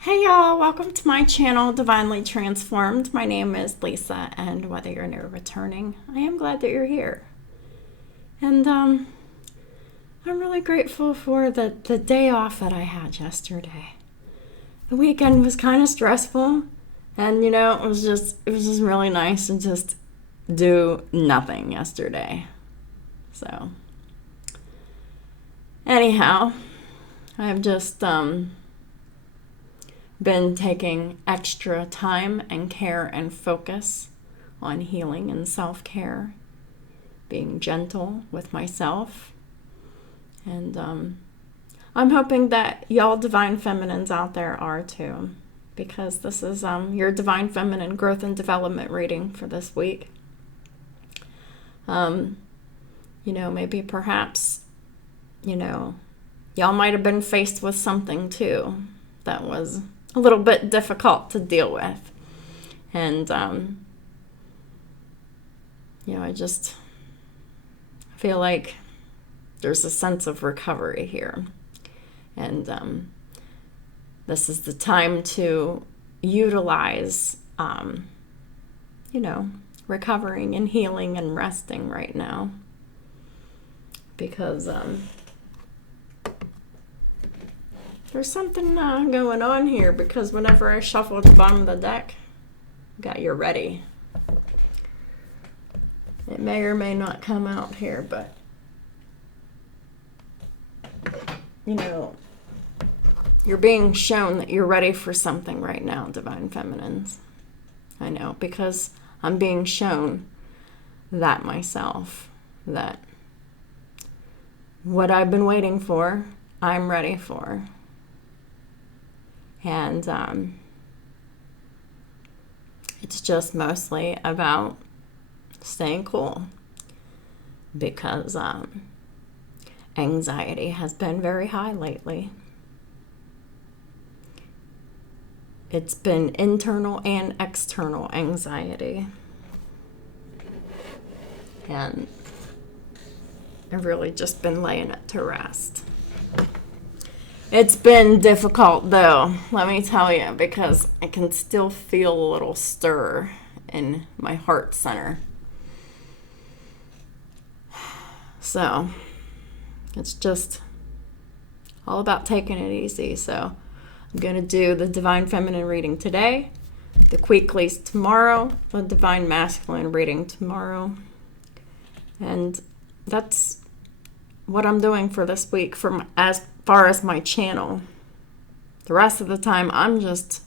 Hey y'all, welcome to my channel, Divinely Transformed. My name is Lisa, and whether you're new or returning, I am glad that you're here. And I'm really grateful for the day off that I had yesterday. The weekend was kind of stressful, and it was just really nice to just do nothing yesterday. So anyhow, I've just been taking extra time and care and focus on healing and self-care, being gentle with myself. And I'm hoping that y'all divine feminines out there are too, because this is your divine feminine growth and development reading for this week. Maybe perhaps, y'all might have been faced with something too that was a little bit difficult to deal with. And, I just feel like there's a sense of recovery here. And this is the time to utilize, recovering and healing and resting right now. Because there's something going on here, because whenever I shuffle at the bottom of the deck, got you ready. It may or may not come out here, but you're being shown that you're ready for something right now, divine feminines. I know, because I'm being shown that myself, that what I've been waiting for, I'm ready for. And it's just mostly about staying cool, because anxiety has been very high lately. It's been internal and external anxiety. And I've really just been laying it to rest. It's been difficult, though, let me tell you, because I can still feel a little stir in my heart center. So it's just all about taking it easy. So I'm going to do the Divine Feminine reading today, the Weeklies tomorrow, the Divine Masculine reading tomorrow. And that's what I'm doing for this week as far as my channel. The rest of the time, I'm just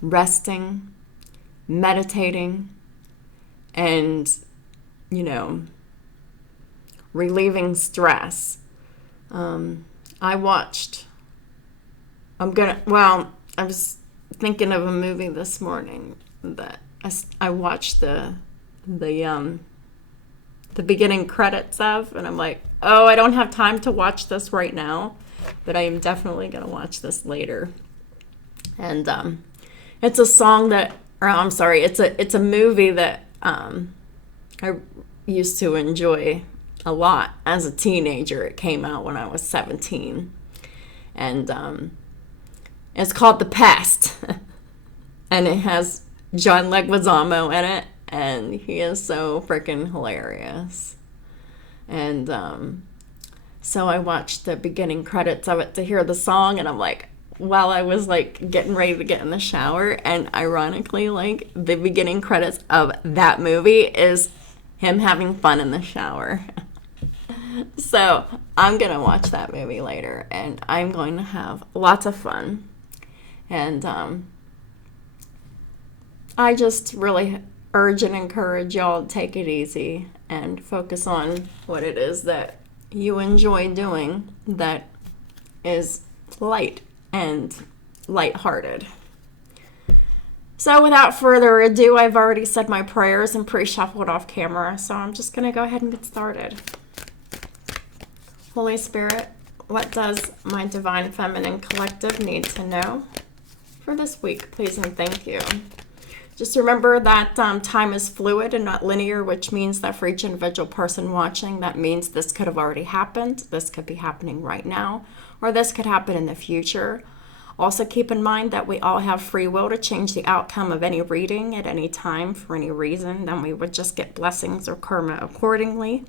resting, meditating, and, relieving stress. I was thinking of a movie this morning that I watched the beginning credits of, and I'm like, I don't have time to watch this right now, but I am definitely going to watch this later. And it's a song it's a movie that I used to enjoy a lot as a teenager. It came out when I was 17, and it's called The Pest, and it has John Leguizamo in it, and he is so freaking hilarious. And so I watched the beginning credits of it to hear the song, and I'm like, while I was like getting ready to get in the shower, and ironically, like, the beginning credits of that movie is him having fun in the shower. So I'm gonna watch that movie later, and I'm going to have lots of fun. And I just really urge and encourage y'all to take it easy and focus on what it is that you enjoy doing that is light and lighthearted. So without further ado, I've already said my prayers and pre-shuffled off camera, so I'm just going to go ahead and get started. Holy Spirit, what does my Divine Feminine Collective need to know for this week, please and thank you? Just remember that time is fluid and not linear, which means that for each individual person watching, that means this could have already happened, this could be happening right now, or this could happen in the future. Also keep in mind that we all have free will to change the outcome of any reading at any time for any reason. Then we would just get blessings or karma accordingly.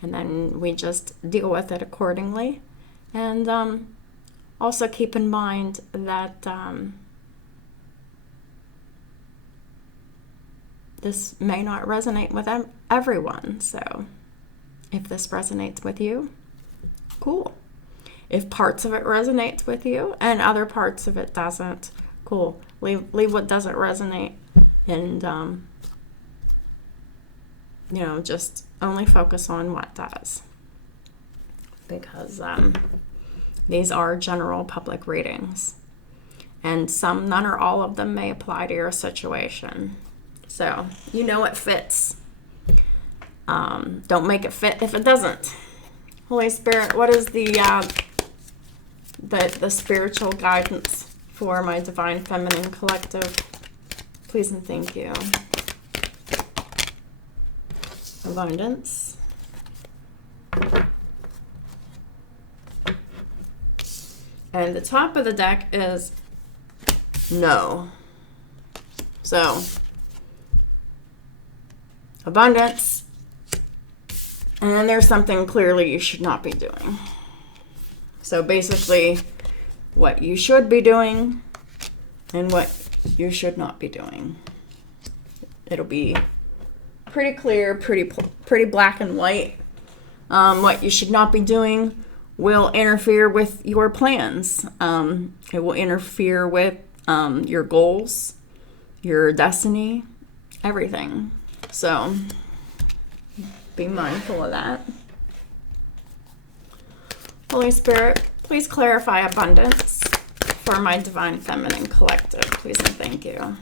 And then we just deal with it accordingly. And also keep in mind that this may not resonate with everyone. So if this resonates with you, cool. If parts of it resonates with you and other parts of it doesn't, cool. Leave what doesn't resonate, and just only focus on what does. Because these are general public readings, and some, none or all of them may apply to your situation. So it fits. Don't make it fit if it doesn't. Holy Spirit, what is the spiritual guidance for my Divine Feminine Collective? Please and thank you. Abundance. And the top of the deck is no. So, abundance. And then there's something clearly you should not be doing. So basically, what you should be doing and what you should not be doing. It'll be pretty clear, pretty black and white. What you should not be doing will interfere with your plans. It will interfere with your goals, your destiny, everything. So be mindful of that. Holy Spirit, please clarify abundance for my Divine Feminine Collective. Please and thank you.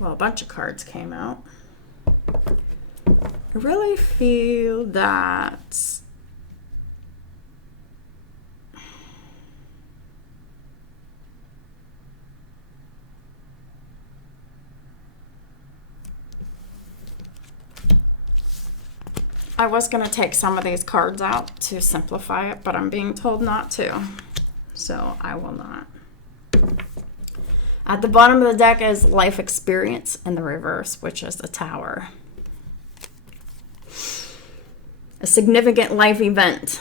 Well, a bunch of cards came out. I really feel that I was going to take some of these cards out to simplify it, but I'm being told not to, so I will not. At the bottom of the deck is life experience in the reverse, which is the Tower. A significant life event.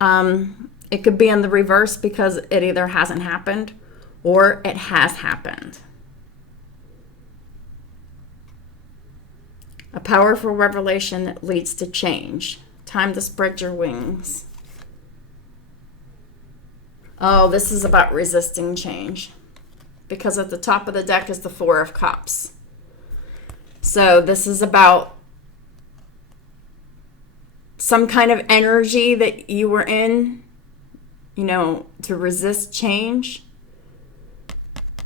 It could be in the reverse because it either hasn't happened or it has happened. A powerful revelation that leads to change. Time to spread your wings. Oh, this is about resisting change. Because at the top of the deck is the Four of Cups. So this is about some kind of energy that you were in, to resist change,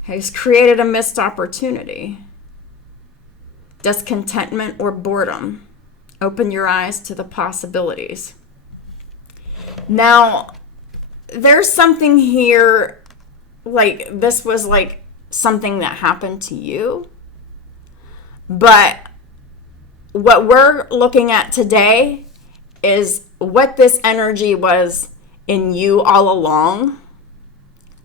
has created a missed opportunity. Discontentment or boredom. Open your eyes to the possibilities. Now, there's something here, like this was like something that happened to you. But what we're looking at today is what this energy was in you all along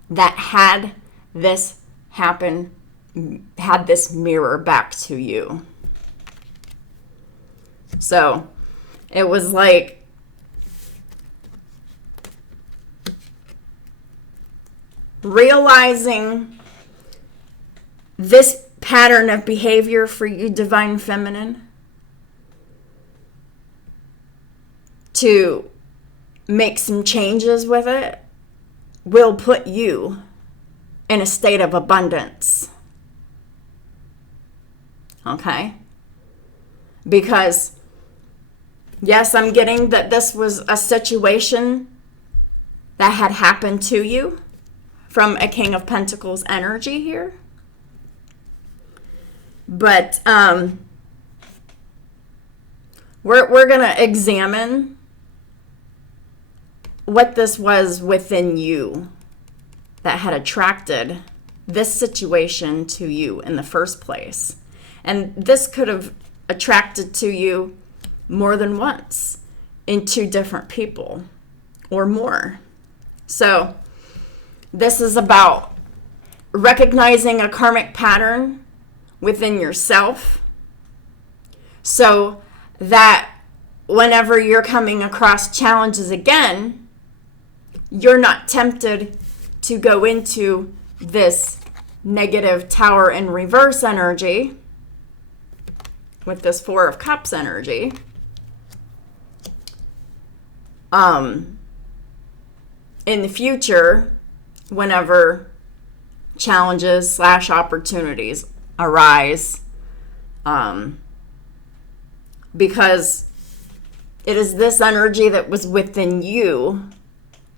that had this happen, had this mirror back to you. So it was like realizing this pattern of behavior for you, Divine Feminine, to make some changes with it will put you in a state of abundance. Okay? Because, yes, I'm getting that this was a situation that had happened to you from a King of Pentacles energy here. But we're going to examine what this was within you that had attracted this situation to you in the first place. And this could have attracted to you more than once in two different people or more. So this is about recognizing a karmic pattern within yourself so that whenever you're coming across challenges again, you're not tempted to go into this negative Tower in reverse energy with this Four of Cups energy. In the future, whenever challenges / opportunities arise, because it is this energy that was within you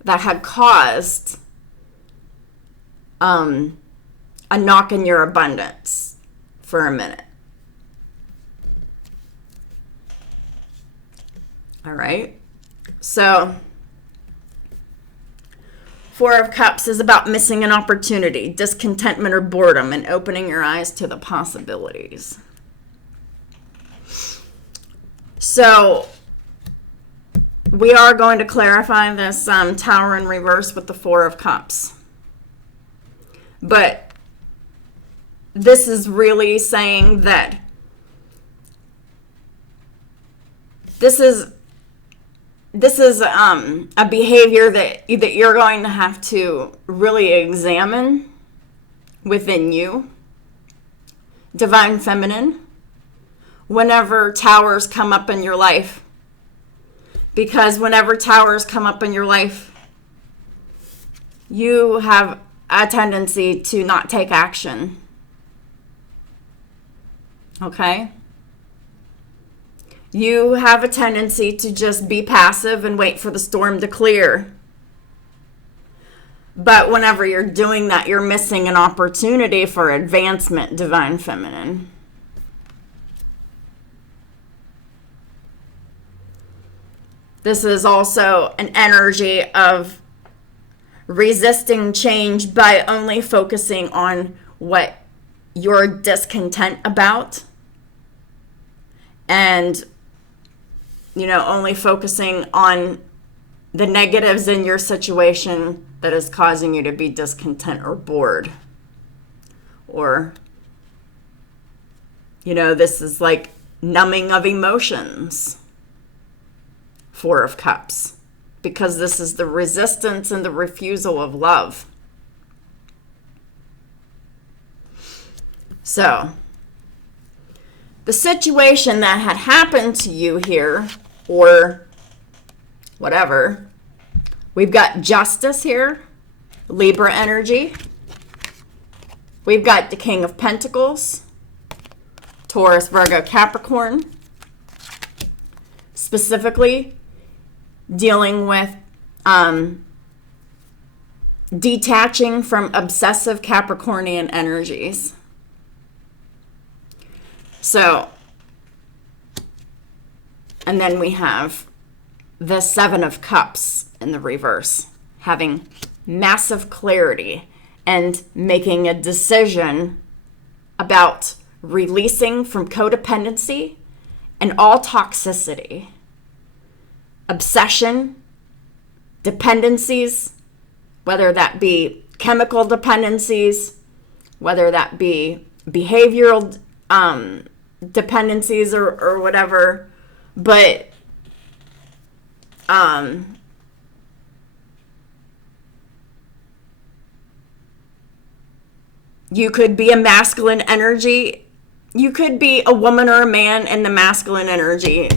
that had caused a knock in your abundance for a minute. All right. So Four of Cups is about missing an opportunity, discontentment or boredom, and opening your eyes to the possibilities. So we are going to clarify this Tower in reverse with the Four of Cups. But this is really saying that this is a behavior that you're going to have to really examine within you. Divine Feminine, whenever towers come up in your life. Because whenever towers come up in your life, you have a tendency to not take action. Okay? You have a tendency to just be passive and wait for the storm to clear. But whenever you're doing that, you're missing an opportunity for advancement, Divine Feminine. This is also an energy of resisting change by only focusing on what you're discontent about. And only focusing on the negatives in your situation that is causing you to be discontent or bored. Or, this is like numbing of emotions. Four of Cups. Because this is the resistance and the refusal of love. So, the situation that had happened to you here, or whatever, we've got Justice here, Libra energy. We've got the King of Pentacles, Taurus, Virgo, Capricorn. Specifically dealing with detaching from obsessive Capricornian energies. So, and then we have the Seven of Cups in the reverse, having massive clarity and making a decision about releasing from codependency and all toxicity, obsession, dependencies, whether that be chemical dependencies, whether that be behavioral dependencies or whatever, but you could be a masculine energy. You could be a woman or a man in the masculine energy.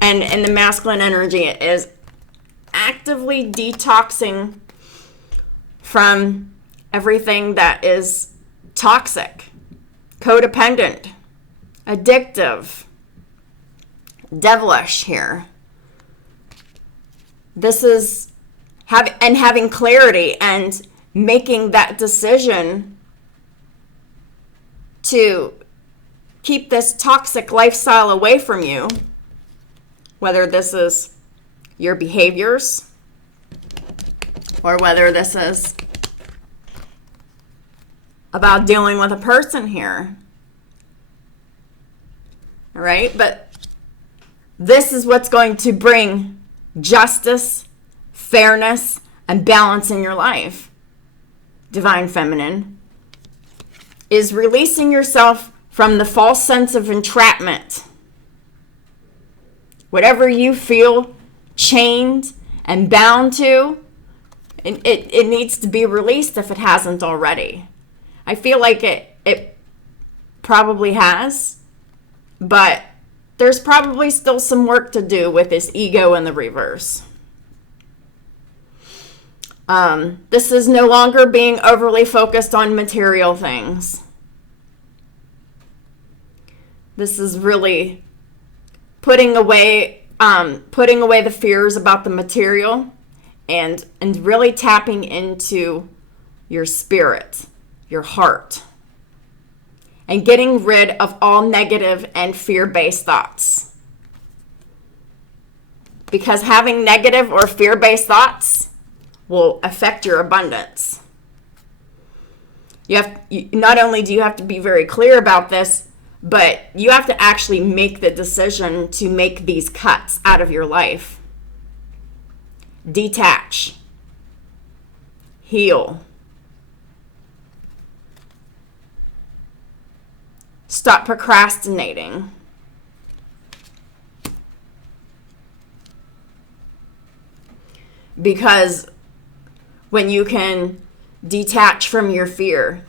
And in the masculine energy is actively detoxing from everything that is toxic, codependent, addictive, devilish here. This is having clarity and making that decision to keep this toxic lifestyle away from you whether this is your behaviors or whether this is about dealing with a person here. All right, but this is what's going to bring justice, fairness, and balance in your life. Divine Feminine is releasing yourself from the false sense of entrapment. Whatever you feel chained and bound to, it needs to be released if it hasn't already. I feel like it probably has, but there's probably still some work to do with this ego in the reverse. This is no longer being overly focused on material things. This is really putting away the fears about the material and really tapping into your spirit, your heart, and getting rid of all negative and fear-based thoughts. Because having negative or fear-based thoughts will affect your abundance. Not only do you have to be very clear about this, but you have to actually make the decision to make these cuts out of your life. Detach. Heal. Stop procrastinating. Because when you can detach from your fear,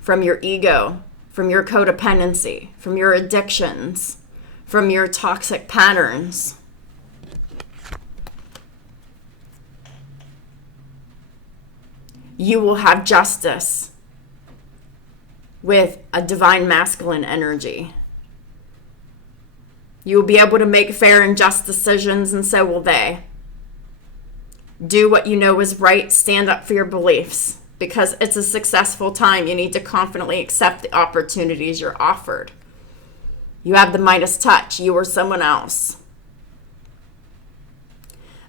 from your ego, from your codependency, from your addictions, from your toxic patterns, you will have justice with a divine masculine energy. You will be able to make fair and just decisions, and so will they. Do what you know is right. Stand up for your beliefs. Because it's a successful time, you need to confidently accept the opportunities you're offered. You have the Midas touch. You or someone else.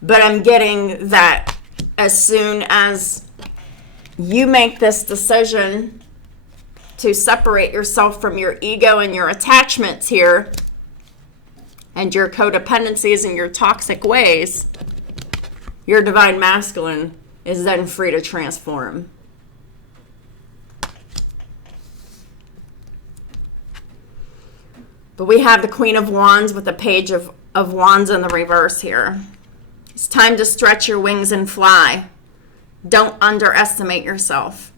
But I'm getting that as soon as you make this decision to separate yourself from your ego and your attachments here, and your codependencies and your toxic ways, your divine masculine is then free to transform. But we have the Queen of Wands with the Page of Wands in the reverse here. It's time to stretch your wings and fly. Don't underestimate yourself.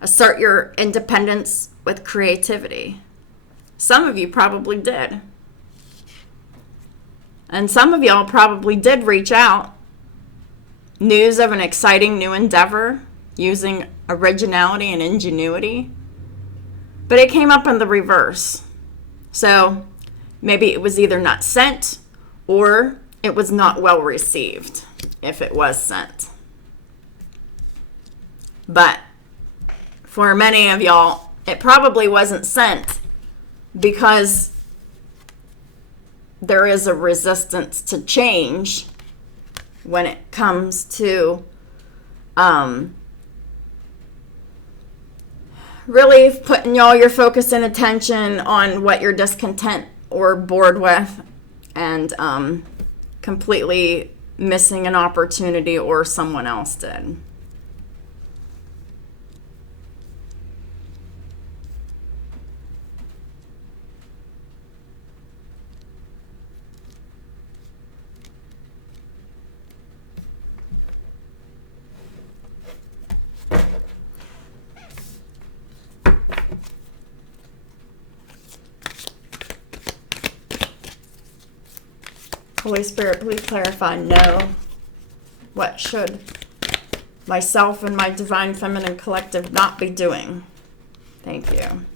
Assert your independence with creativity. Some of you probably did. And some of y'all probably did reach out. News of an exciting new endeavor using originality and ingenuity. But it came up in the reverse. So maybe it was either not sent or it was not well received if it was sent. But for many of y'all, it probably wasn't sent because there is a resistance to change when it comes to really putting all your focus and attention on what you're discontent or bored with, and completely missing an opportunity or someone else did. Holy Spirit, please clarify. No. What should myself and my Divine Feminine Collective not be doing? Thank you.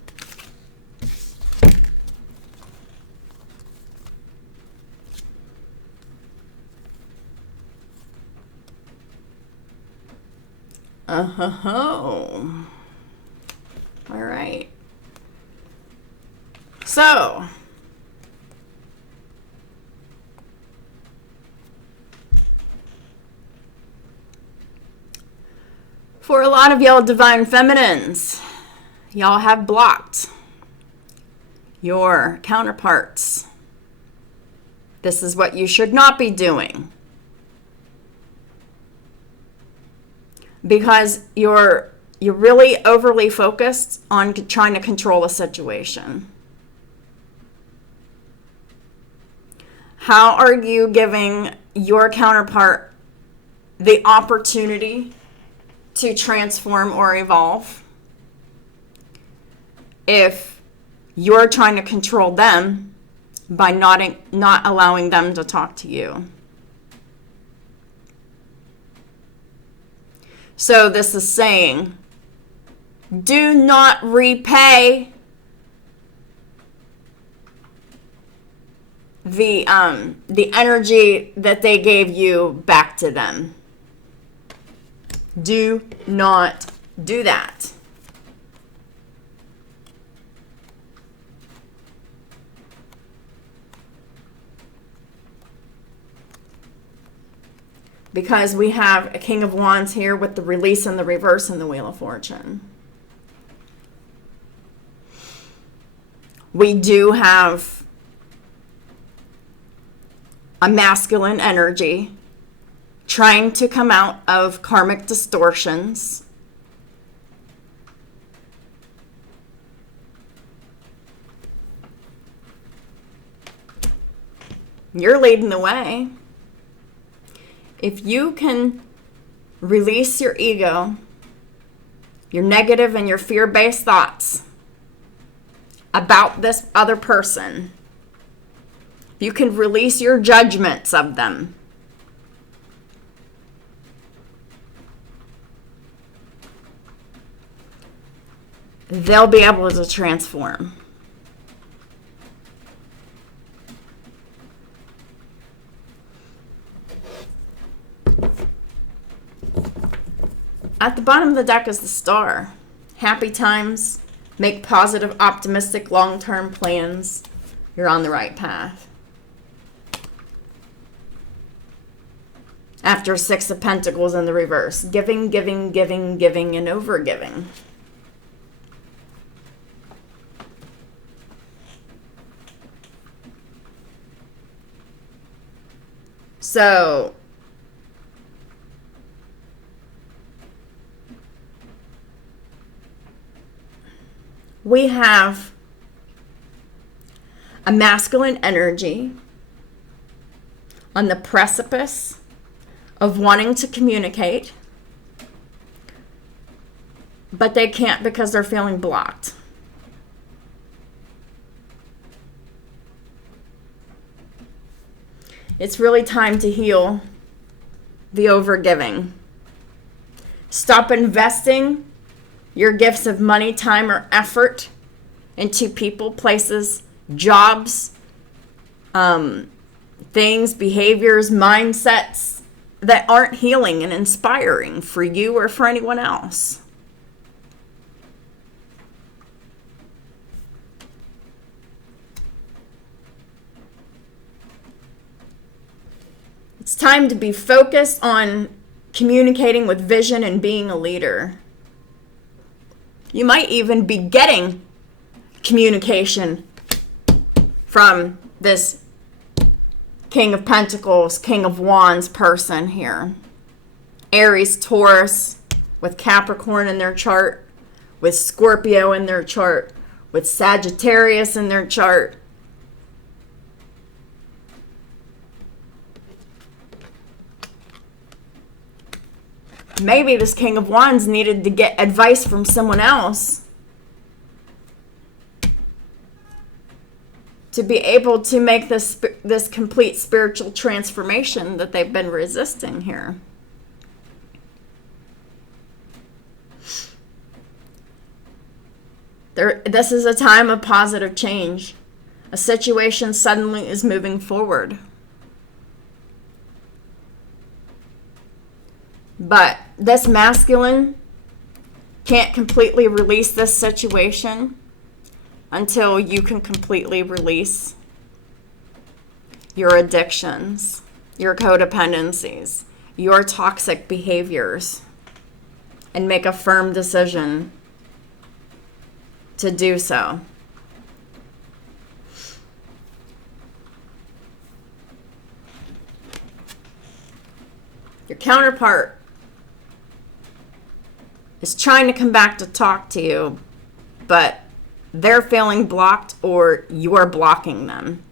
All right. So, For a lot of y'all divine feminines, y'all have blocked your counterparts. This is what you should not be doing. Because you're really overly focused on trying to control a situation. How are you giving your counterpart the opportunity to transform or evolve if you're trying to control them by not allowing them to talk to you? So this is saying, do not repay the energy that they gave you back to them. Do not do that. Because we have a King of Wands here with the release and the reverse in the Wheel of Fortune. We do have a masculine energy trying to come out of karmic distortions. You're leading the way. If you can release your ego, your negative and your fear-based thoughts about this other person, you can release your judgments of them. They'll be able to transform. At the bottom of the deck is the Star. Happy times. Make positive, optimistic, long-term plans. You're on the right path. After Six of Pentacles in the reverse. Giving, giving, giving, giving, and over-giving. So we have a masculine energy on the precipice of wanting to communicate, but they can't because they're feeling blocked. It's really time to heal the overgiving. Stop investing your gifts of money, time, or effort into people, places, jobs, things, behaviors, mindsets that aren't healing and inspiring for you or for anyone else. It's time to be focused on communicating with vision and being a leader. You might even be getting communication from this King of Pentacles, King of Wands person here. Aries, Taurus, with Capricorn in their chart, with Scorpio in their chart, with Sagittarius in their chart. Maybe this King of Wands needed to get advice from someone else to be able to make this complete spiritual transformation that they've been resisting here. This is a time of positive change. A situation suddenly is moving forward. But this masculine can't completely release this situation until you can completely release your addictions, your codependencies, your toxic behaviors. and make a firm decision to do so. Your counterpart is trying to come back to talk to you, but they're feeling blocked or you're blocking them.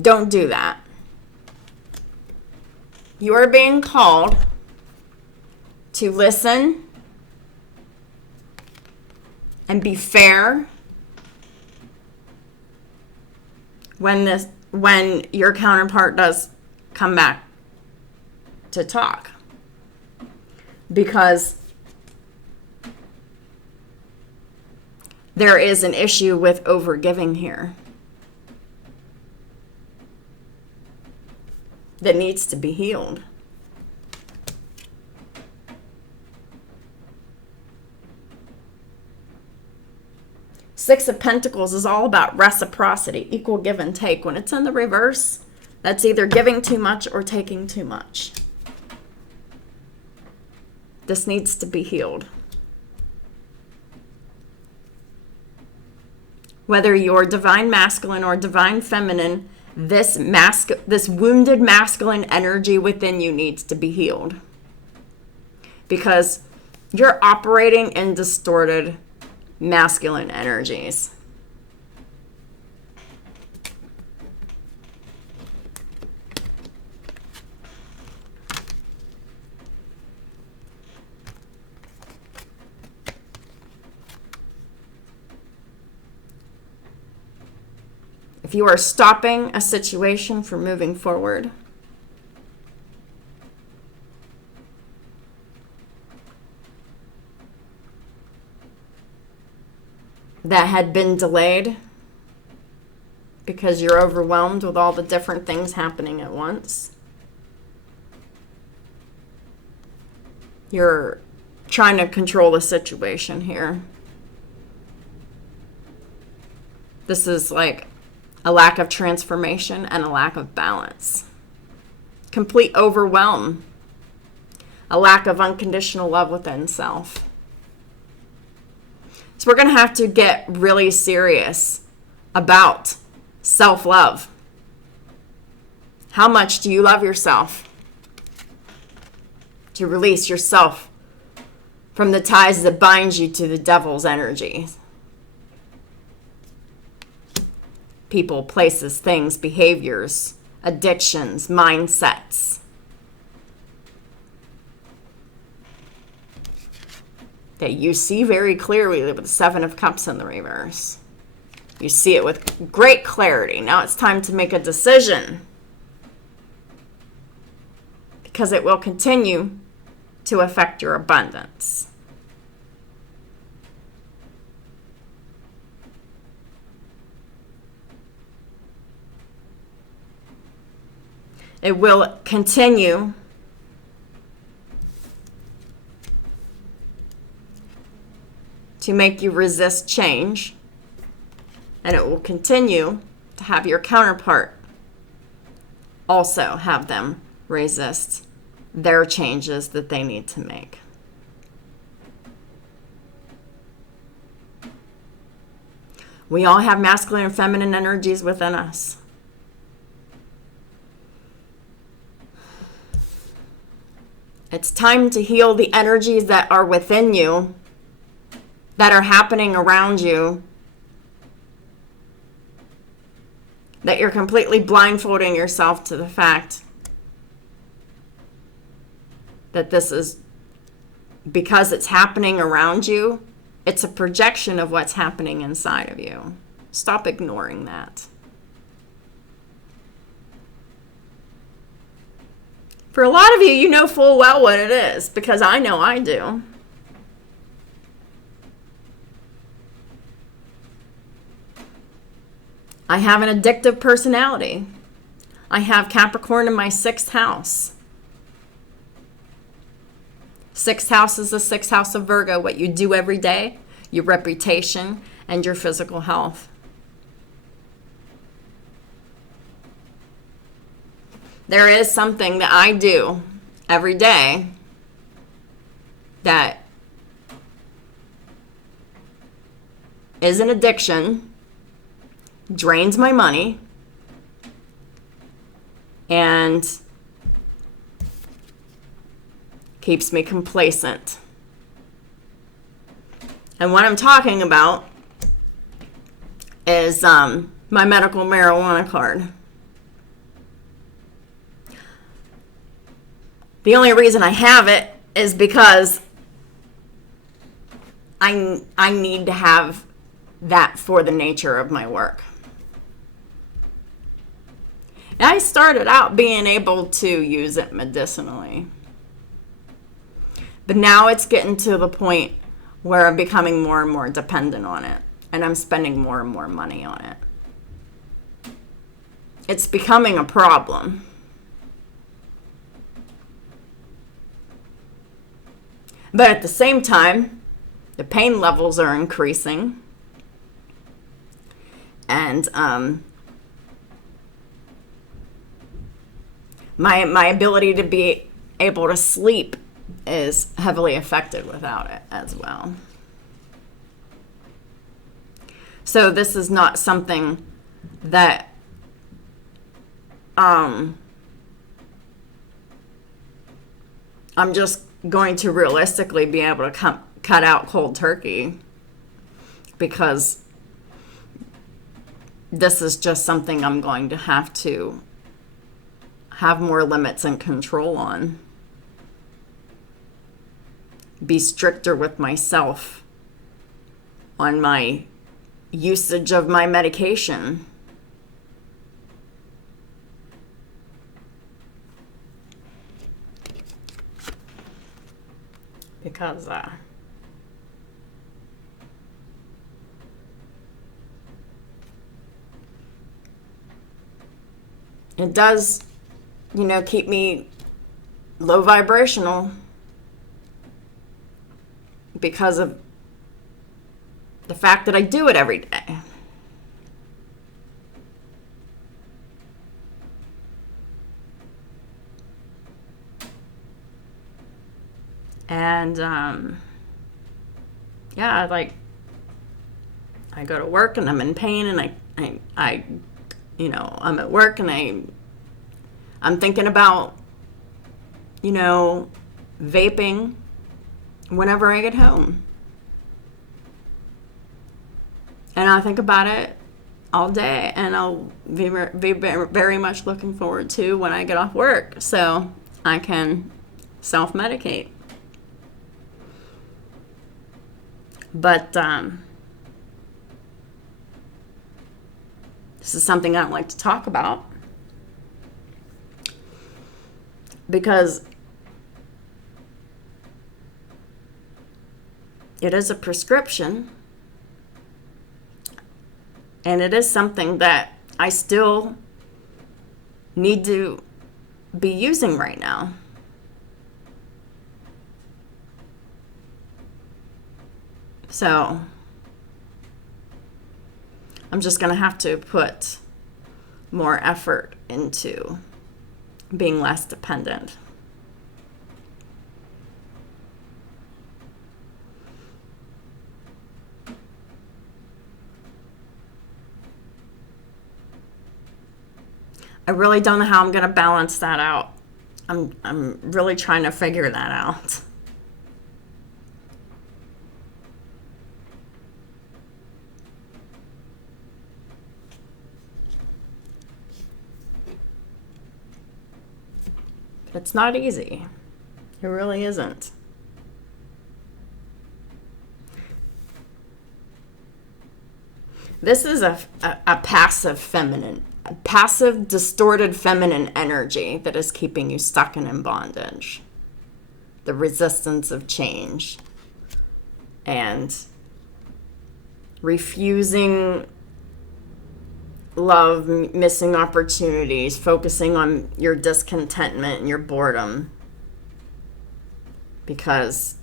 Don't do that. You are being called to listen and be fair when your counterpart does come back to talk. Because there is an issue with overgiving here that needs to be healed. Six of Pentacles is all about reciprocity, equal give and take. When it's in the reverse, that's either giving too much or taking too much. This needs to be healed. Whether you're divine masculine or divine feminine, this wounded masculine energy within you needs to be healed. Because you're operating in distorted masculine energies. If you are stopping a situation from moving forward, that had been delayed because you're overwhelmed with all the different things happening at once, you're trying to control the situation here. This is like a lack of transformation and a lack of balance. Complete overwhelm. A lack of unconditional love within self. So we're going to have to get really serious about self-love. How much do you love yourself? To release yourself from the ties that bind you to the devil's energy. People, places, things, behaviors, addictions, mindsets. That you see very clearly with the Seven of Cups in the reverse. You see it with great clarity. Now it's time to make a decision. Because it will continue to affect your abundance. It will continue to make you resist change, and it will continue to have your counterpart also have them resist their changes that they need to make. We all have masculine and feminine energies within us. It's time to heal the energies that are within you, that are happening around you, that you're completely blindfolding yourself to the fact that this is, because it's happening around you, it's a projection of what's happening inside of you. Stop ignoring that. For a lot of you, you know full well what it is, because I know I do. I have an addictive personality. I have Capricorn in my 6th house. 6th house is the 6th house of Virgo, what you do every day, your reputation, and your physical health. There is something that I do every day that is an addiction, drains my money, and keeps me complacent. And what I'm talking about is my medical marijuana card. The only reason I have it is because I need to have that for the nature of my work. And I started out being able to use it medicinally. But now it's getting to the point where I'm becoming more and more dependent on it. And I'm spending more and more money on it. It's becoming a problem. But at the same time, the pain levels are increasing. And my ability to be able to sleep is heavily affected without it as well. So this is not something that I'm just going to realistically be able to cut out cold turkey, because this is just something I'm going to have more limits and control on. Be stricter with myself on my usage of my medication. Because it does, keep me low vibrational because of the fact that I do it every day. And I go to work and I'm in pain, and I'm at work and I'm thinking about, vaping whenever I get home. And I think about it all day, and I'll be very much looking forward to when I get off work so I can self-medicate. But this is something I don't like to talk about, because it is a prescription, and it is something that I still need to be using right now. So I'm just going to have to put more effort into being less dependent. I really don't know how I'm going to balance that out. I'm really trying to figure that out. It's not easy. It really isn't. This is a passive, distorted feminine energy that is keeping you stuck and in bondage. The resistance of change and refusing love, missing opportunities, focusing on your discontentment and your boredom, because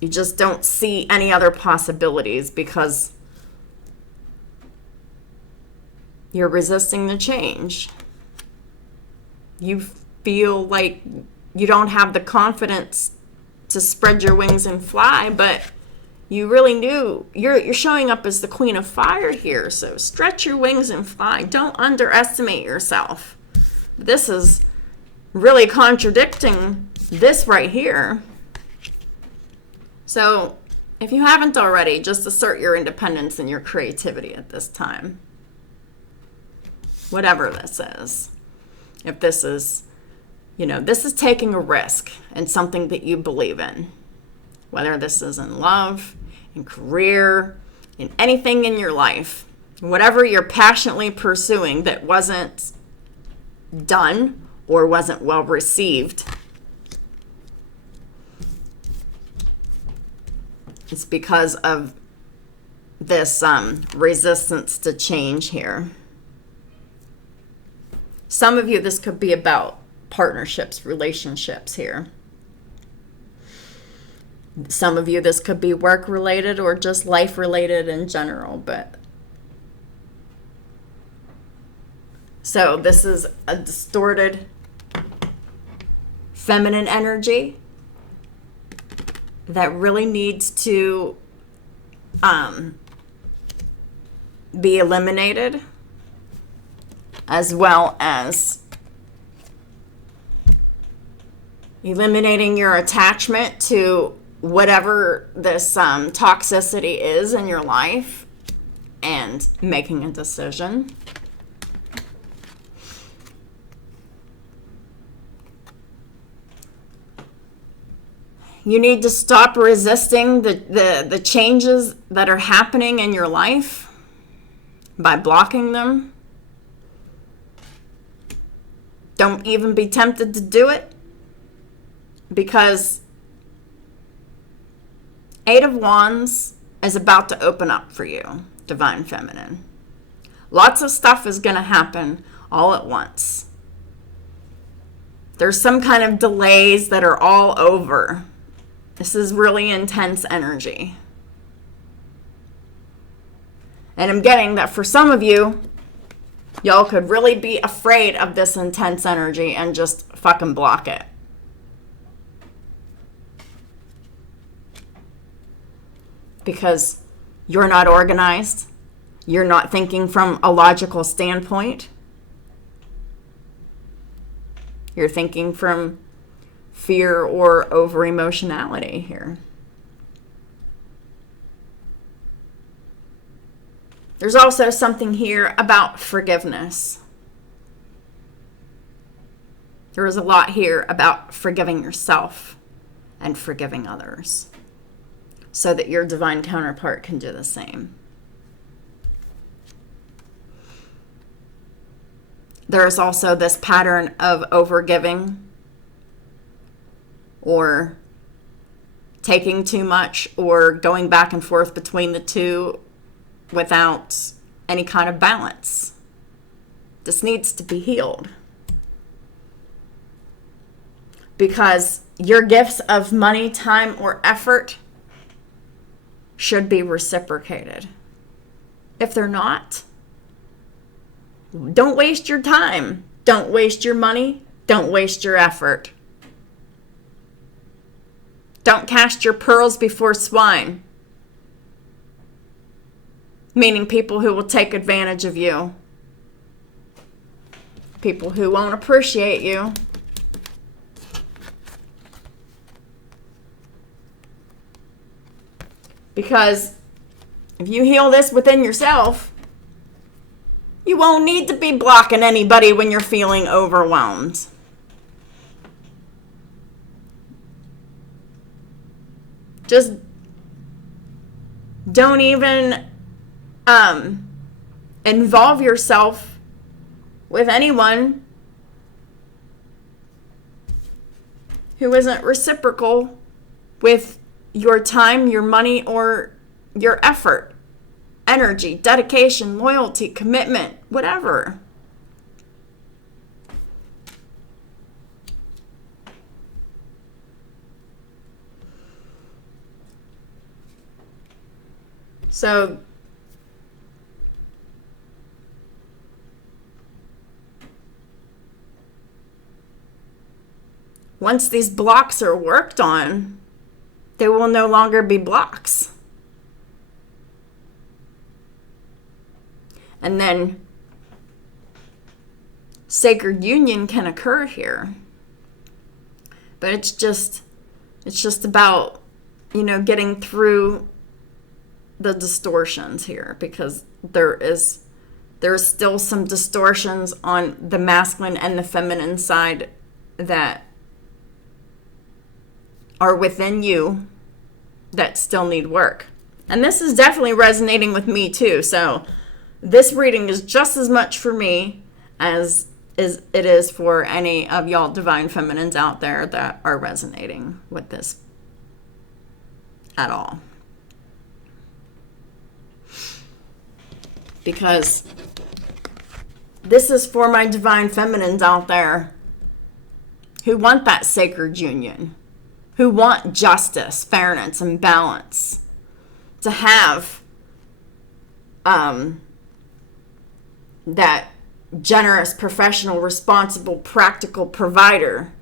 you just don't see any other possibilities, because you're resisting the change. feel like you don't have the confidence to spread your wings and fly, but you really do. You're showing up as the queen of fire here, so stretch your wings and fly. Don't underestimate yourself. This is really contradicting this right here. So if you haven't already, just assert your independence and your creativity at this time. Whatever this is. If this is, this is taking a risk and something that you believe in. Whether this is in love, in career, in anything in your life. Whatever you're passionately pursuing that wasn't done or wasn't well received. It's because of this resistance to change here. Some of you, this could be about partnerships, relationships here. Some of you, this could be work-related or just life-related in general. So this is a distorted feminine energy that really needs to be eliminated, as well as eliminating your attachment to whatever this toxicity is in your life and making a decision. You need to stop resisting the changes that are happening in your life by blocking them. Don't even be tempted to do it, because Eight of Wands is about to open up for you, Divine Feminine. Lots of stuff is going to happen all at once. There's some kind of delays that are all over. This is really intense energy. And I'm getting that for some of you, y'all could really be afraid of this intense energy and just fucking block it. Because you're not organized. You're not thinking from a logical standpoint. You're thinking from fear or over-emotionality here. There's also something here about forgiveness. There is a lot here about forgiving yourself and forgiving others, so that your divine counterpart can do the same. There is also this pattern of overgiving or taking too much or going back and forth between the two without any kind of balance. This needs to be healed. Because your gifts of money, time, or effort should be reciprocated. If they're not, don't waste your time. Don't waste your money. Don't waste your effort. Don't cast your pearls before swine. Meaning people who will take advantage of you. People who won't appreciate you. Because if you heal this within yourself, you won't need to be blocking anybody when you're feeling overwhelmed. Just don't even involve yourself with anyone who isn't reciprocal with your time, your money, or your effort, energy, dedication, loyalty, commitment, whatever. So once these blocks are worked on, they will no longer be blocks. And then sacred union can occur here. But it's just about, getting through the distortions here, because there's still some distortions on the masculine and the feminine side that are within you that still need work. And this is definitely resonating with me too. So this reading is just as much for me as it is for any of y'all divine feminines out there that are resonating with this at all. Because this is for my divine feminines out there who want that sacred union, who want justice, fairness, and balance, to have that generous, professional, responsible, practical provider,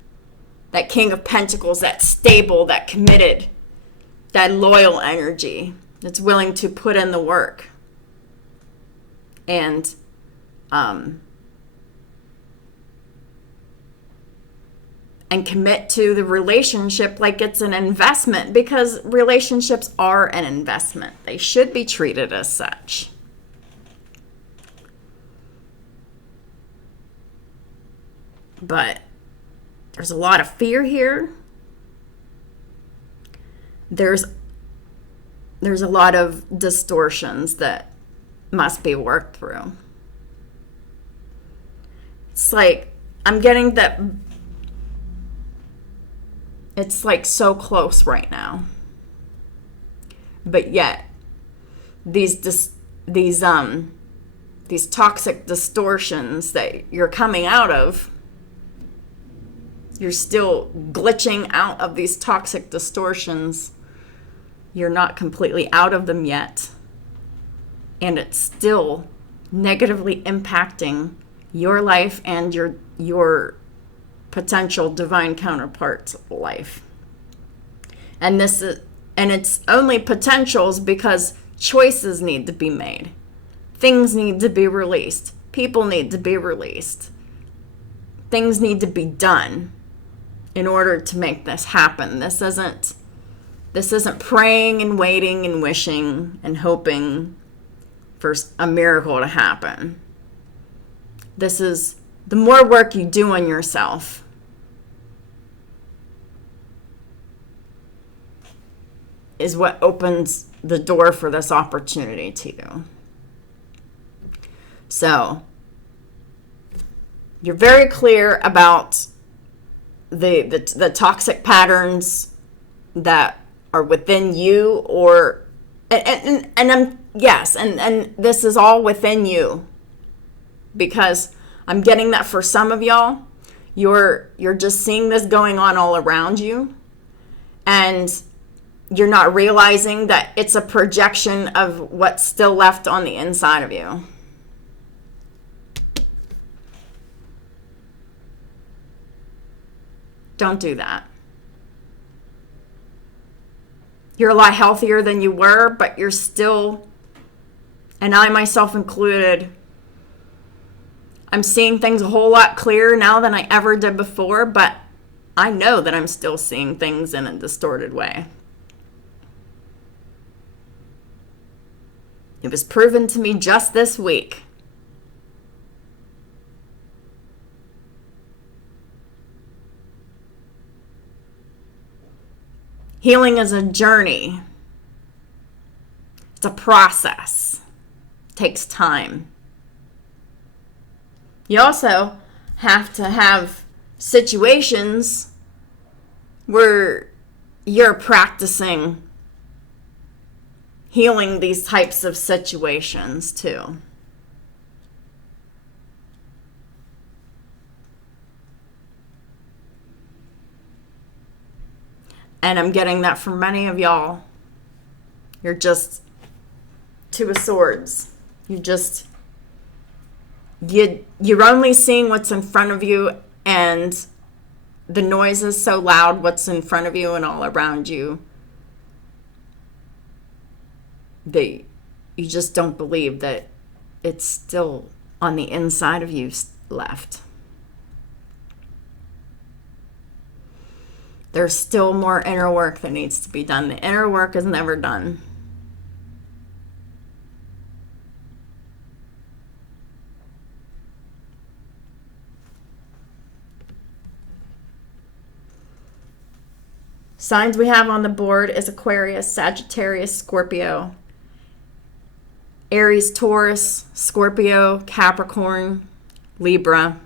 that King of Pentacles, that stable, that committed, that loyal energy that's willing to put in the work and commit to the relationship like it's an investment, because relationships are an investment. They should be treated as such. But there's a lot of fear here. There's a lot of distortions that must be worked through. It's like I'm getting that it's like so close right now. But yet these toxic distortions that you're coming out of, you're still glitching out of these toxic distortions. You're not completely out of them yet. And it's still negatively impacting your life and your potential divine counterpart's life. And it's only potentials because choices need to be made. Things need to be released. People need to be released. Things need to be done in order to make this happen. This isn't praying and waiting and wishing and hoping for a miracle to happen. This is the more work you do on yourself, is what opens the door for this opportunity to you. So you're very clear about the toxic patterns that are within you, or and this is all within you, because I'm getting that for some of y'all, you're just seeing this going on all around you, and you're not realizing that it's a projection of what's still left on the inside of you. Don't do that. You're a lot healthier than you were, but you're still, and I myself included, I'm seeing things a whole lot clearer now than I ever did before, but I know that I'm still seeing things in a distorted way. It was proven to me just this week. Healing is a journey. It's a process. It takes time. You also have to have situations where you're practicing healing these types of situations too. And I'm getting that from many of y'all. You're just Two of Swords. You're only seeing what's in front of you, and the noise is so loud, what's in front of you and all around you, that you just don't believe that it's still on the inside of you left. There's still more inner work that needs to be done. The inner work is never done. Signs we have on the board is Aquarius, Sagittarius, Scorpio, Aries, Taurus, Scorpio, Capricorn, Libra.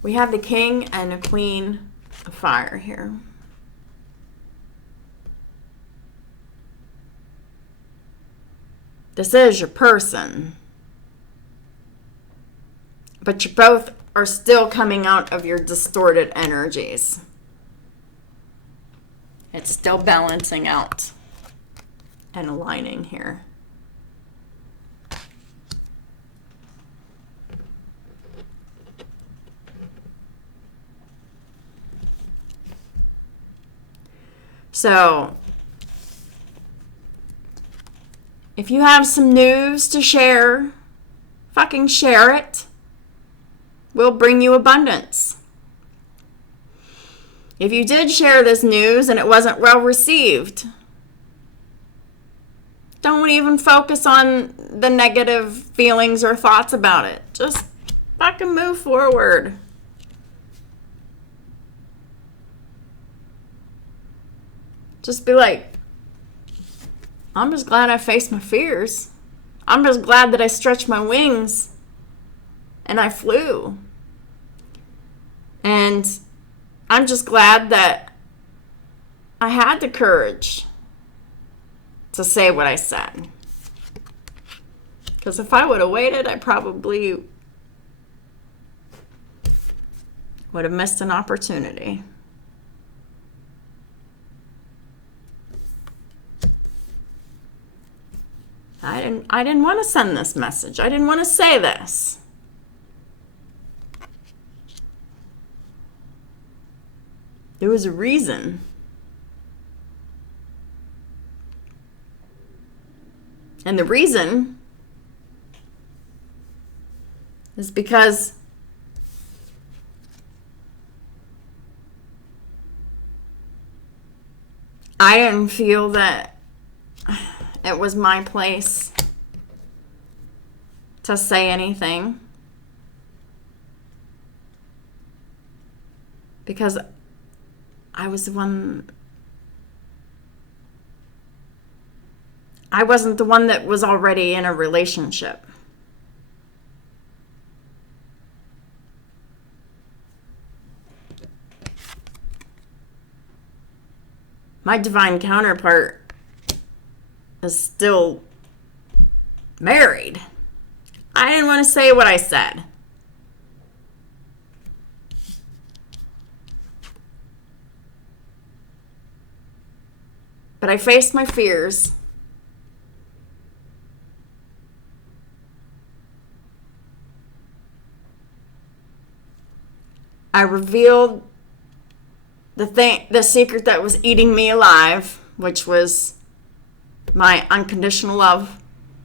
We have the King and the Queen of Fire here. This is your person. But you both are still coming out of your distorted energies. It's still balancing out and aligning here. So, if you have some news to share, fucking share it. We'll bring you abundance. If you did share this news and it wasn't well received, don't even focus on the negative feelings or thoughts about it. Just fucking move forward. Just be like, I'm just glad I faced my fears. I'm just glad that I stretched my wings and I flew. And I'm just glad that I had the courage to say what I said. Because if I would have waited, I probably would have missed an opportunity. I didn't want to send this message. I didn't want to say this. There was a reason. And the reason is because I didn't feel that it was my place to say anything. Because I was the one. I wasn't the one that was already in a relationship. My divine counterpart is still married. I didn't want to say what I said. But I faced my fears. I revealed the secret that was eating me alive, which was my unconditional love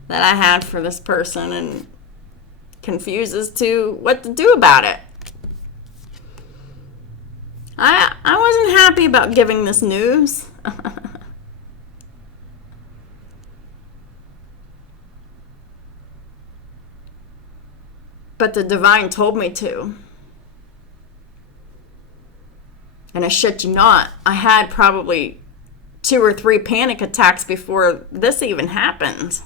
that I had for this person, and confuses to what to do about it. I wasn't happy about giving this news. But the divine told me to. And I shit you not, I had probably 2 or 3 panic attacks before this even happened.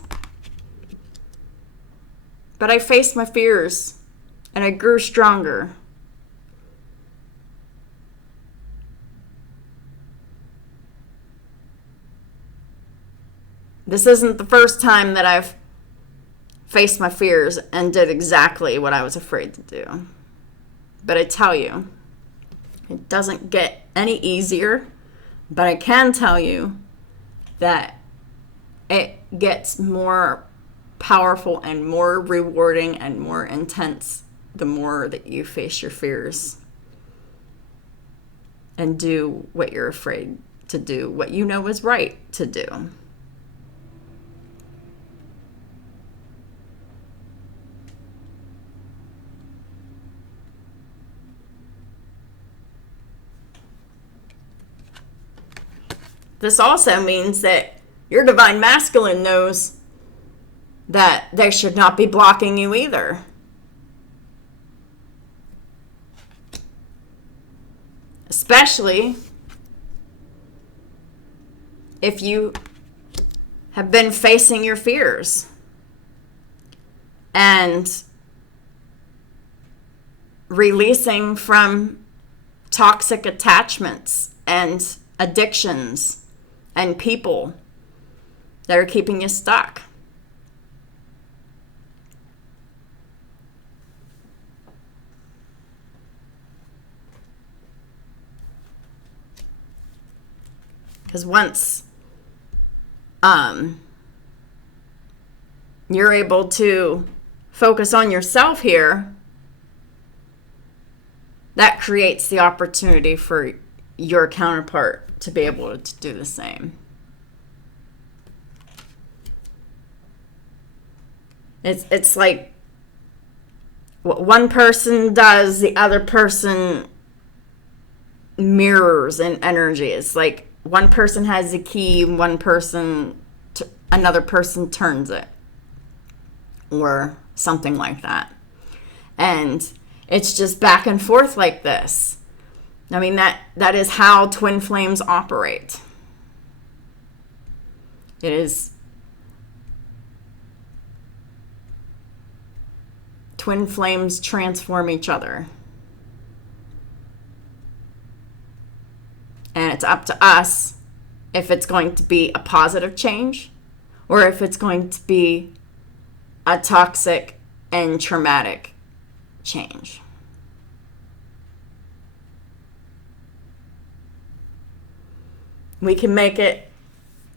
But I faced my fears, and I grew stronger. This isn't the first time that I've faced my fears and did exactly what I was afraid to do. But I tell you, it doesn't get any easier. But I can tell you that it gets more powerful and more rewarding and more intense the more that you face your fears and do what you're afraid to do, what you know is right to do. This also means that your divine masculine knows that they should not be blocking you either. Especially if you have been facing your fears and releasing from toxic attachments and addictions and people that are keeping you stuck. Because once you're able to focus on yourself here, that creates the opportunity for your counterpart to be able to do the same. It's like what one person does, the other person mirrors in energy. It's like one person has the key, another person turns it, or something like that. And it's just back and forth like this. I mean, that is how twin flames operate. It is twin flames transform each other. And it's up to us if it's going to be a positive change or if it's going to be a toxic and traumatic change. We can make it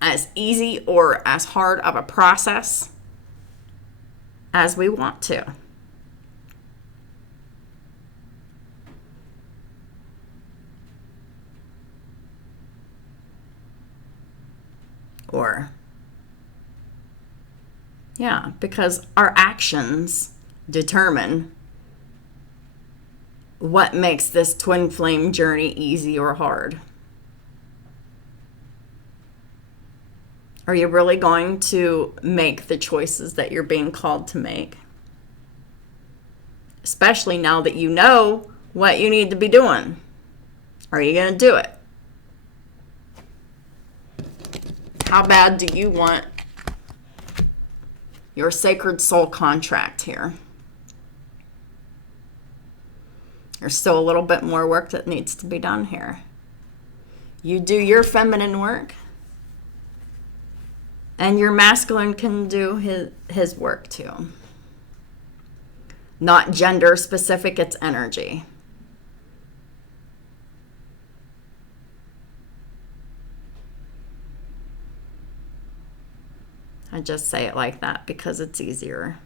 as easy or as hard of a process as we want to. Because our actions determine what makes this twin flame journey easy or hard. Are you really going to make the choices that you're being called to make? Especially now that you know what you need to be doing. Are you going to do it? How bad do you want your sacred soul contract here? There's still a little bit more work that needs to be done here. You do your feminine work, and your masculine can do his work too. Not gender specific, it's energy. I just say it like that because it's easier.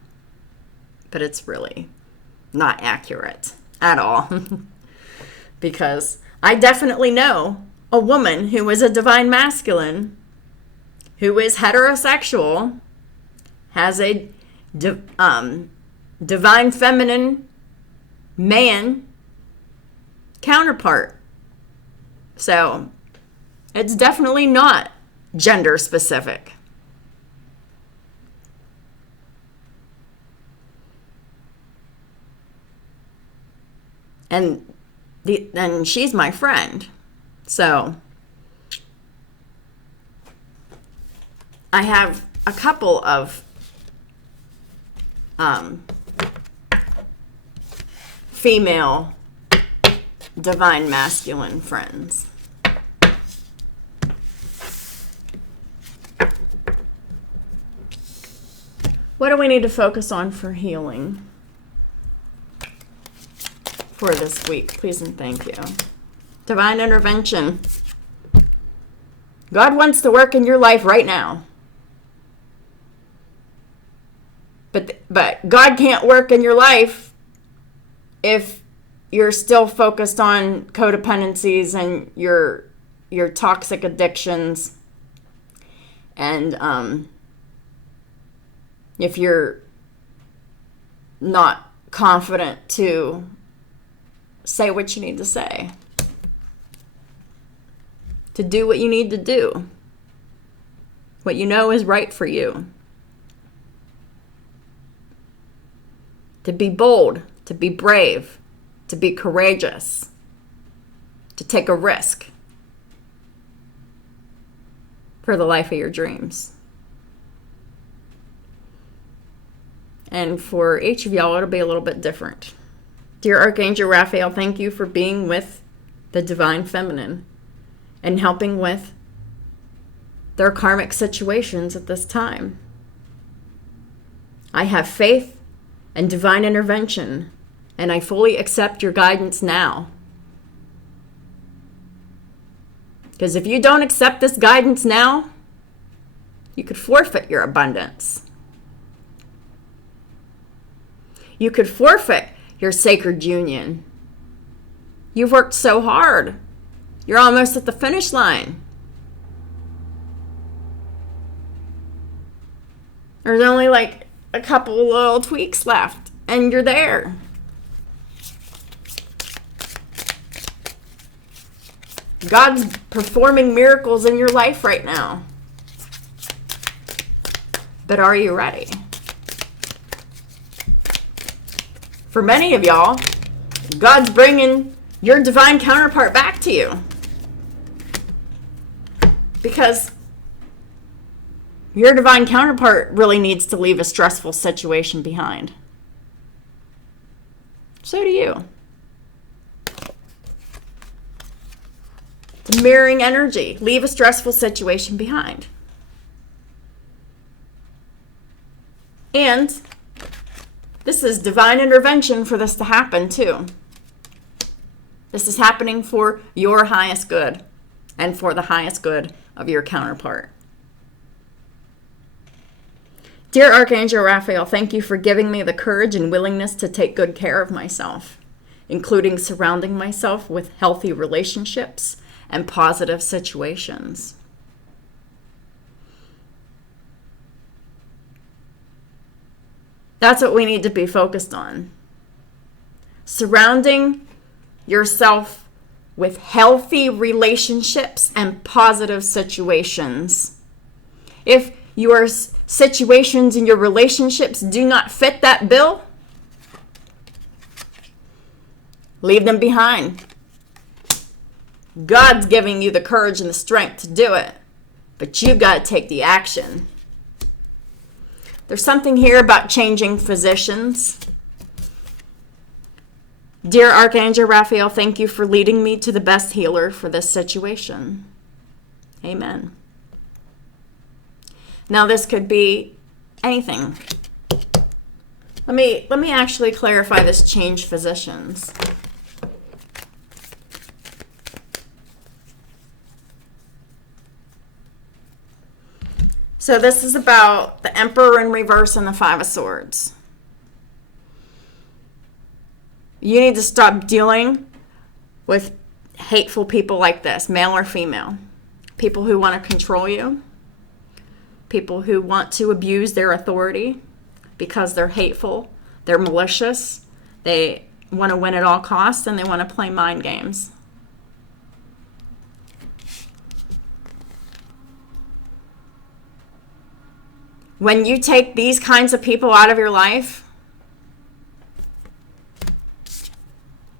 But it's really not accurate at all. Because I definitely know a woman who is a divine masculine, who is heterosexual, has a divine feminine man counterpart. So it's definitely not gender specific. And she's my friend. So I have a couple of female divine masculine friends. What do we need to focus on for healing for this week? Please and thank you. Divine intervention. God wants to work in your life right now. But God can't work in your life if you're still focused on codependencies and your toxic addictions, and if you're not confident to say what you need to say, to do what you need to do, what you know is right for you, to be bold, to be brave, to be courageous, to take a risk for the life of your dreams. And for each of y'all, it'll be a little bit different. Dear Archangel Raphael, thank you for being with the Divine Feminine and helping with their karmic situations at this time. I have faith and divine intervention, and I fully accept your guidance now. Because if you don't accept this guidance now, you could forfeit your abundance. You could forfeit your sacred union. You've worked so hard. You're almost at the finish line. There's only like a couple little tweaks left, and you're there. God's performing miracles in your life right now. But are you ready? For many of y'all, God's bringing your divine counterpart back to you. Because your divine counterpart really needs to leave a stressful situation behind. So do you. It's a mirroring energy. Leave a stressful situation behind. And this is divine intervention for this to happen too. This is happening for your highest good and for the highest good of your counterpart. Dear Archangel Raphael, thank you for giving me the courage and willingness to take good care of myself, including surrounding myself with healthy relationships and positive situations. That's what we need to be focused on. Surrounding yourself with healthy relationships and positive situations. If your situations in your relationships do not fit that bill, leave them behind. God's giving you the courage and the strength to do it, but you've got to take the action. There's something here about changing physicians. Dear Archangel Raphael, thank you for leading me to the best healer for this situation. Amen. Now this could be anything. Let me actually clarify this change physicians. So this is about the Emperor in reverse and the Five of Swords. You need to stop dealing with hateful people like this, male or female. People who want to control you. People who want to abuse their authority because they're hateful, they're malicious, they want to win at all costs, and they want to play mind games. When you take these kinds of people out of your life,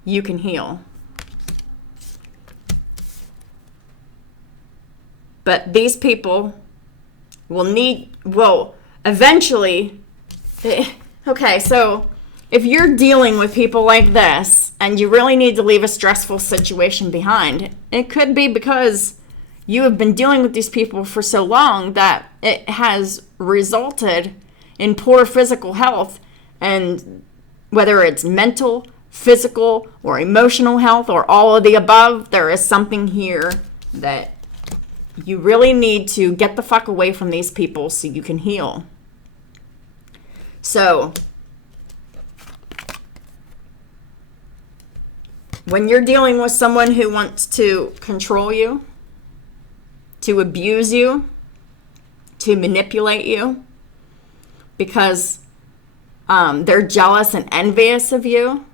you can heal. But these people will eventually, okay, so if you're dealing with people like this and you really need to leave a stressful situation behind, it could be because you have been dealing with these people for so long that it has resulted in poor physical health, and whether it's mental, physical, or emotional health, or all of the above, there is something here that you really need to get the fuck away from these people so you can heal. So when you're dealing with someone who wants to control you, to abuse you, to manipulate you, because they're jealous and envious of you,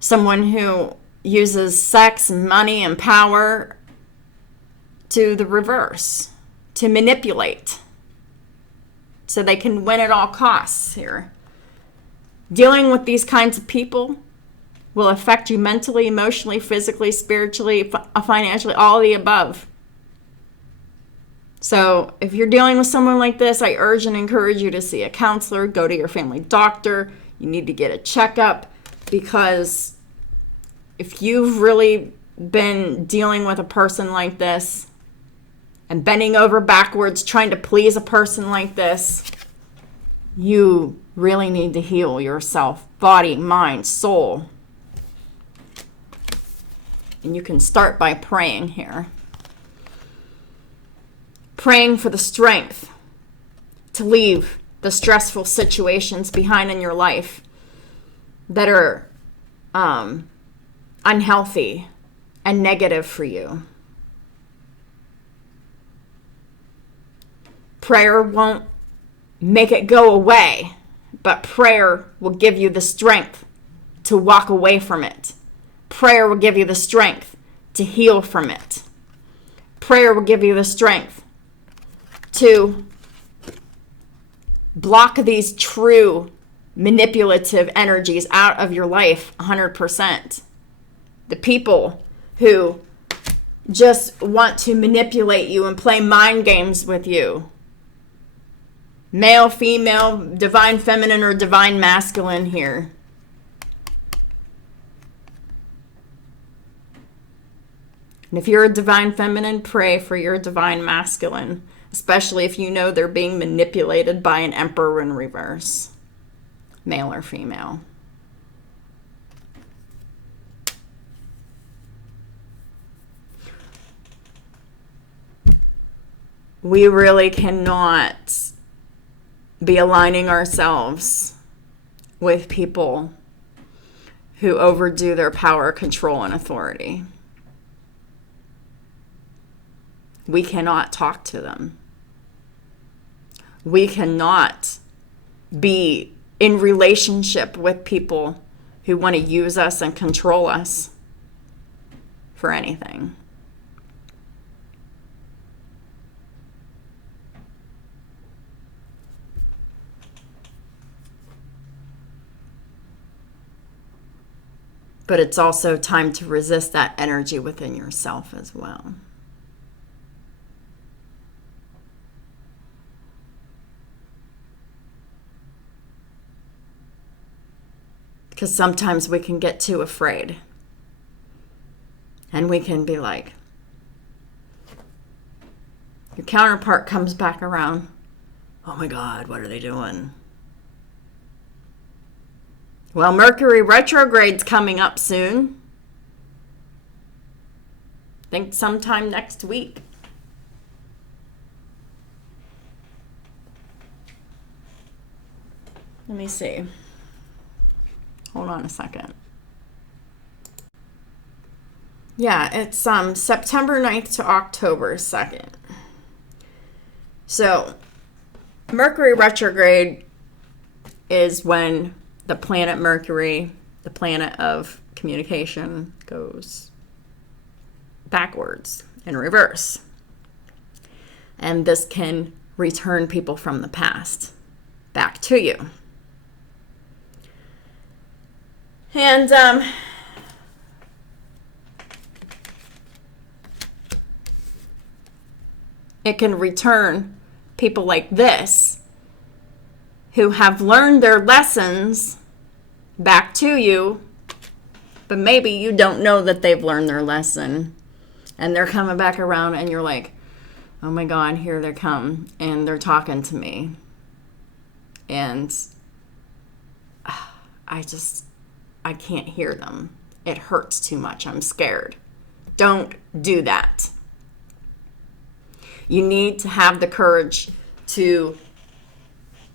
someone who uses sex, money, and power to the reverse, to manipulate, so they can win at all costs here. Dealing with these kinds of people will affect you mentally, emotionally, physically, spiritually, financially, all of the above. So if you're dealing with someone like this, I urge and encourage you to see a counselor, go to your family doctor. You need to get a checkup, because if you've really been dealing with a person like this and bending over backwards trying to please a person like this, you really need to heal yourself, body, mind, soul. And you can start by praying here. Praying for the strength to leave the stressful situations behind in your life that are unhealthy and negative for you. Prayer won't make it go away, but prayer will give you the strength to walk away from it. Prayer will give you the strength to heal from it. Prayer will give you the strength to block these true manipulative energies out of your life 100%. The people who just want to manipulate you and play mind games with you. Male, female, divine feminine, or divine masculine here. And if you're a divine feminine, pray for your divine masculine, especially if you know they're being manipulated by an emperor in reverse, male or female. We really cannot be aligning ourselves with people who overdo their power, control, and authority. We cannot talk to them. We cannot be in relationship with people who want to use us and control us for anything. But it's also time to resist that energy within yourself as well. Because sometimes we can get too afraid. And we can be like, your counterpart comes back around. Oh my God, what are they doing? Well, Mercury retrograde's coming up soon. I think sometime next week. Let me see. Hold on a second. Yeah, it's September 9th to October 2nd. So, Mercury retrograde is when the planet Mercury, the planet of communication, goes backwards in reverse. And this can return people from the past back to you. And it can return people like this who have learned their lessons back to you, but maybe you don't know that they've learned their lesson. And they're coming back around and you're like, oh my God, here they come. And they're talking to me. And I can't hear them. It hurts too much. I'm scared. Don't do that. You need to have the courage to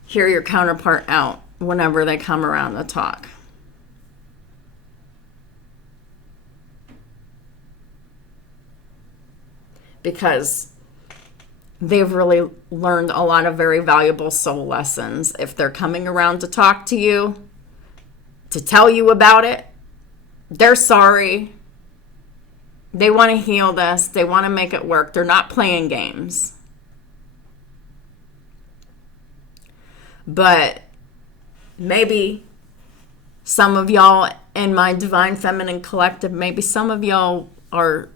hear your counterpart out whenever they come around to talk. Because they've really learned a lot of very valuable soul lessons. If they're coming around to talk to you, to tell you about it, they're sorry. They want to heal this. They want to make it work. They're not playing games. But maybe some of y'all in my Divine Feminine Collective, maybe some of y'all are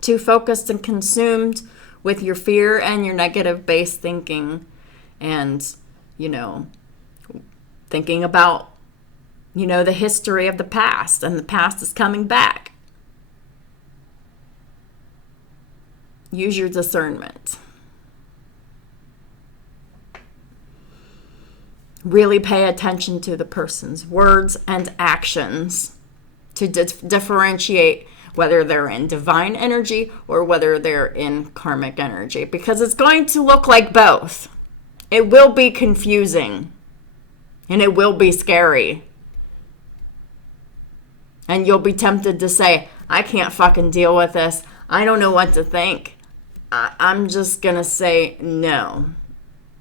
too focused and consumed with your fear and your negative based thinking and, thinking about, the history of the past, and the past is coming back. Use your discernment. Really pay attention to the person's words and actions to differentiate whether they're in divine energy or whether they're in karmic energy, because it's going to look like both. It will be confusing and it will be scary. And you'll be tempted to say, I can't fucking deal with this. I don't know what to think. I'm just going to say no.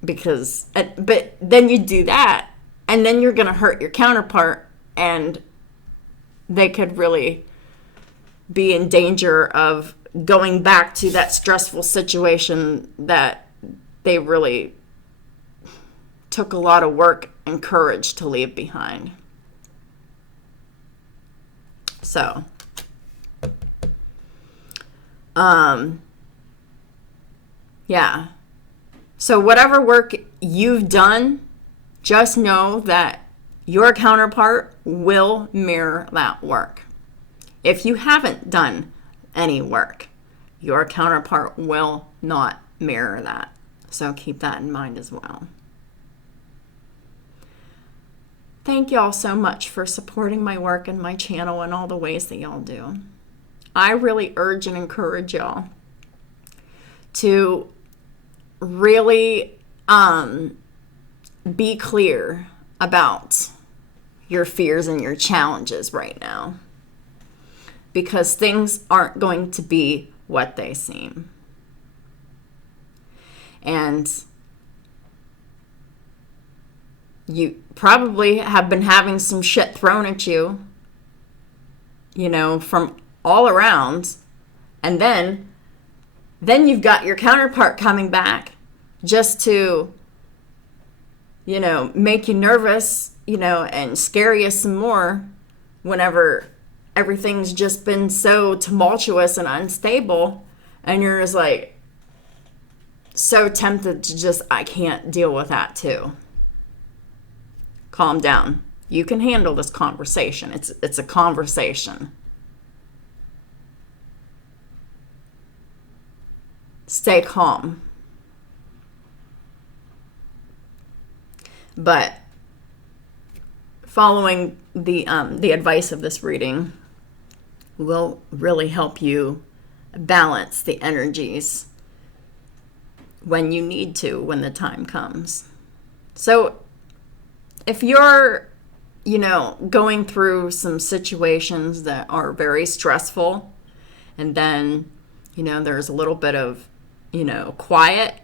But then you do that, and then you're going to hurt your counterpart, and they could really be in danger of going back to that stressful situation that they really took a lot of work and courage to leave behind. So, yeah. So whatever work you've done, just know that your counterpart will mirror that work. If you haven't done any work, your counterpart will not mirror that. So keep that in mind as well. Thank y'all so much for supporting my work and my channel in all the ways that y'all do. I really urge and encourage y'all to really be clear about your fears and your challenges right now, because things aren't going to be what they seem. And you probably have been having some shit thrown at you, from all around. And then you've got your counterpart coming back just to, make you nervous, and scare you some more whenever everything's just been so tumultuous and unstable. And you're just like so tempted to I can't deal with that too. Calm down. You can handle this conversation. It's a conversation. Stay calm. But following the advice of this reading will really help you balance the energies when you need to, when the time comes. So if you're, going through some situations that are very stressful, and then, there's a little bit of, quiet,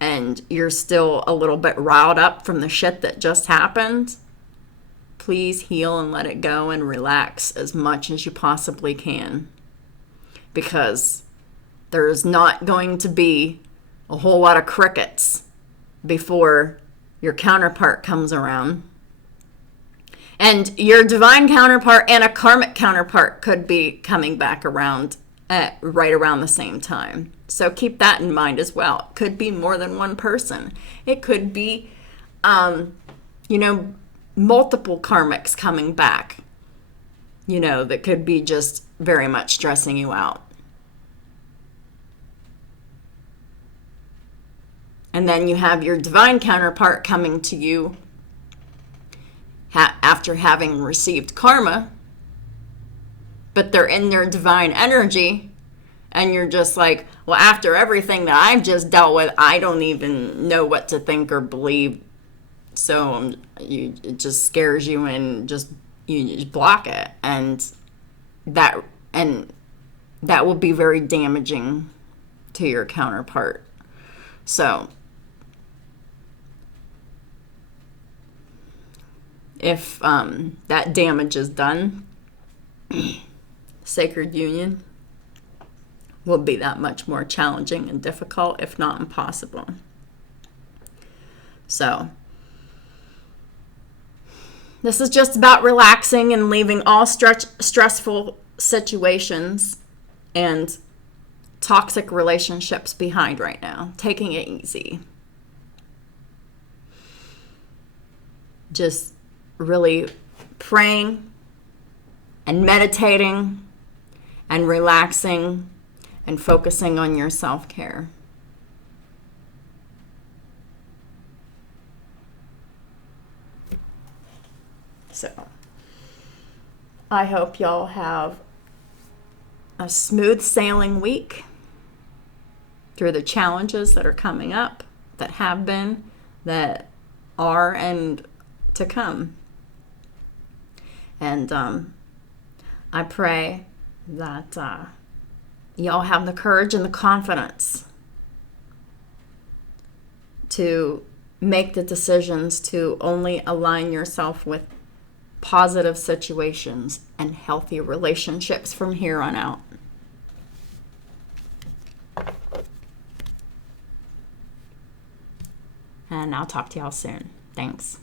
and you're still a little bit riled up from the shit that just happened, please heal and let it go and relax as much as you possibly can. Because there's not going to be a whole lot of crickets before your counterpart comes around. And your divine counterpart and a karmic counterpart could be coming back around at right around the same time. So keep that in mind as well. It could be more than one person. It could be, multiple karmics coming back, that could be just very much stressing you out. And then you have your divine counterpart coming to you after having received karma, but they're in their divine energy, And you're just like, well, after everything that I've just dealt with, I don't even know what to think or believe. So it just scares you, and you just block it. That and that will be very damaging to your counterpart. So if that damage is done, sacred union will be that much more challenging and difficult, if not impossible. So this is just about relaxing and leaving all stressful situations and toxic relationships behind right now. Taking it easy. Just really praying and meditating and relaxing and focusing on your self-care. So I hope y'all have a smooth sailing week through the challenges that are coming up, that have been, that are, and to come. And I pray that y'all have the courage and the confidence to make the decisions to only align yourself with positive situations and healthy relationships from here on out. And I'll talk to y'all soon. Thanks.